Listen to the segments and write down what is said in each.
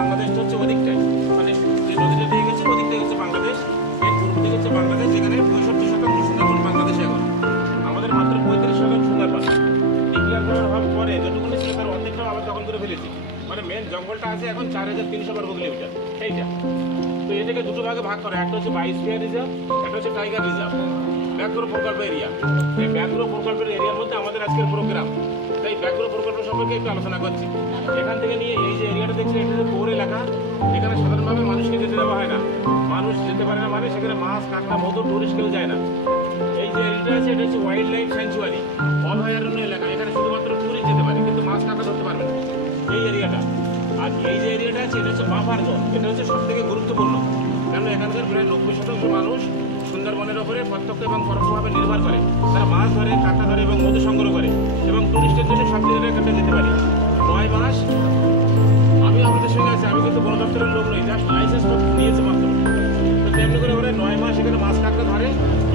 বাংলাদেশটা হচ্ছে ওদিকটাই, মানে যে নদীটা দিয়ে গেছে ওদিকটাই হচ্ছে বাংলাদেশ, এর পূর্ব দিকে হচ্ছে বাংলাদেশ, যেখানে 65% সুন্দরবন বাংলাদেশে এখন আমাদের মাত্র 35% সুন্দরবন ডিক্লেয়ার করার পরে যতটুকু ছিল তার অর্ধেকটাও আবার দখল করে ফেলেছি। মানে মেন জঙ্গলটা আছে এখন 4300 বর্গ কিলোমিটার সেইটা। তো এটাকে দুটো ভাগে ভাগ করে, একটা হচ্ছে বায়োস্ফিয়ার রিজার্ভ, একটা হচ্ছে টাইগার রিজার্ভ, ব্যাঘ্র প্রকল্প এরিয়া। এই ব্যাঘ্র প্রকল্পের এরিয়ার মধ্যে আমাদের আজকের প্রোগ্রাম, তাই ব্যাঘ্র প্রকল্প সম্পর্কে একটু আলোচনা করছি। এখান থেকে নিয়ে এই যে এরিয়াটা দেখছি এটা হচ্ছে পৌর এলাকা, এখানে সাধারণভাবে মানুষকে যেতে দেওয়া হয় না, মানুষ যেতে পারে না, মানে সেখানে মাছ কাঁকড়া মধু টুরিস্ট কেউ যায় না। এই যে এরিয়াটা আছে এটা হচ্ছে ওয়াইল্ড লাইফ স্যাংচুয়ারি, অভয়ারণ্য এলাকা, এখানে শুধুমাত্র টুরিস্ট যেতে পারে কিন্তু মাছ কাঁকড়া ধরতে পারবে না এই এরিয়াটা। আর এই যে এরিয়াটা আছে এটা হচ্ছে বাফার জোন, এটা হচ্ছে সব থেকে গুরুত্বপূর্ণ, কারণ এখানকার প্রায় 90% মানুষ সুন্দরবনের ওপরে প্রত্যক্ষ এবং পরোক্ষভাবে নির্ভর করে। তারা মাছ ধরে, কাঁকড়া ধরে এবং মধু সংগ্রহ করে এবং টুরিস্টের জন্য সব থেকে এখানটা যেতে পারি 9 মাস। আমি আপনাদের সঙ্গে আছি, আমি কিন্তু বন দপ্তরের লোক নই, জাস্ট লাইসেন্স নিয়েছে মাত্র। তো তেমনি করে ওরা 9 মাস এখানে মাছ কাঁকড়া ধরে,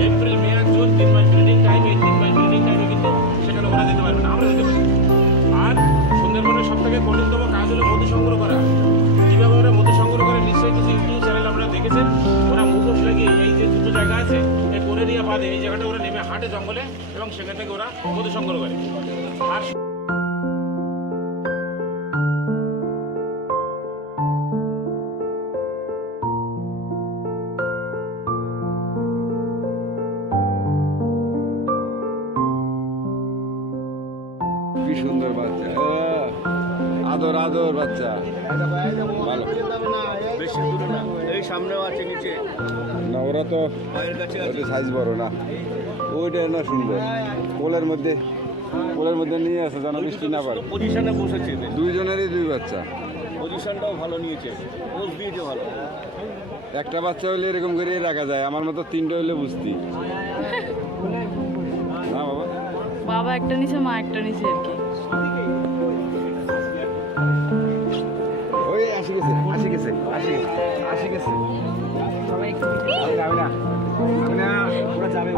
এপ্রিল মে আর জুন 3 মাস ব্রিডিং টাইম, এই 3 মাস ব্রিডিং টাইমে কিন্তু সেখানে ওরা যেতে পারবে না, আমরা যেতে পারি। আর সুন্দরবনের সব থেকে কঠিনতম কাজ হলো মধু সংগ্রহ করা। কীভাবে ওরা মধু সংগ্রহ করে নিশ্চয়ই কিছু ইউটিউব চ্যানেল আপনারা দেখেছেন, ওরা মুখোশ লাগিয়ে এই যে দুটো জায়গা আছে এই কোরেরিয়া বাদে এই জায়গাটা ওরা নেমে হাঁটে জঙ্গলে এবং সেখান থেকে ওরা মধু সংগ্রহ করে। আর কি সুন্দর বাচ্চা, আদর আদর বাচ্চা, ভালো। বেশি দূরে না, এই সামনেও আছে নিচে না ওরা তো পায়ের কাছে আছে। ওদের সাইজ বড় না, ওইটা না সুন্দর, কোলের মধ্যে নিয়ে আসে যেন বৃষ্টি না পারে। পজিশনে বসেছে, দুইজনেরই দুই বাচ্চা, পজিশনটাও ভালো নিয়েছে, পোজ দিয়েছে ভালো। একটা বাচ্চা হইলে এরকম করে রাখা যায়, আমার মতো 3টে হইলে বুঝতি না বাবা। বাবা একটা নিচে, মা একটা নিচে আর কি। ওই আসি গেছে সবাই একটু আমি না, ওরা যাবে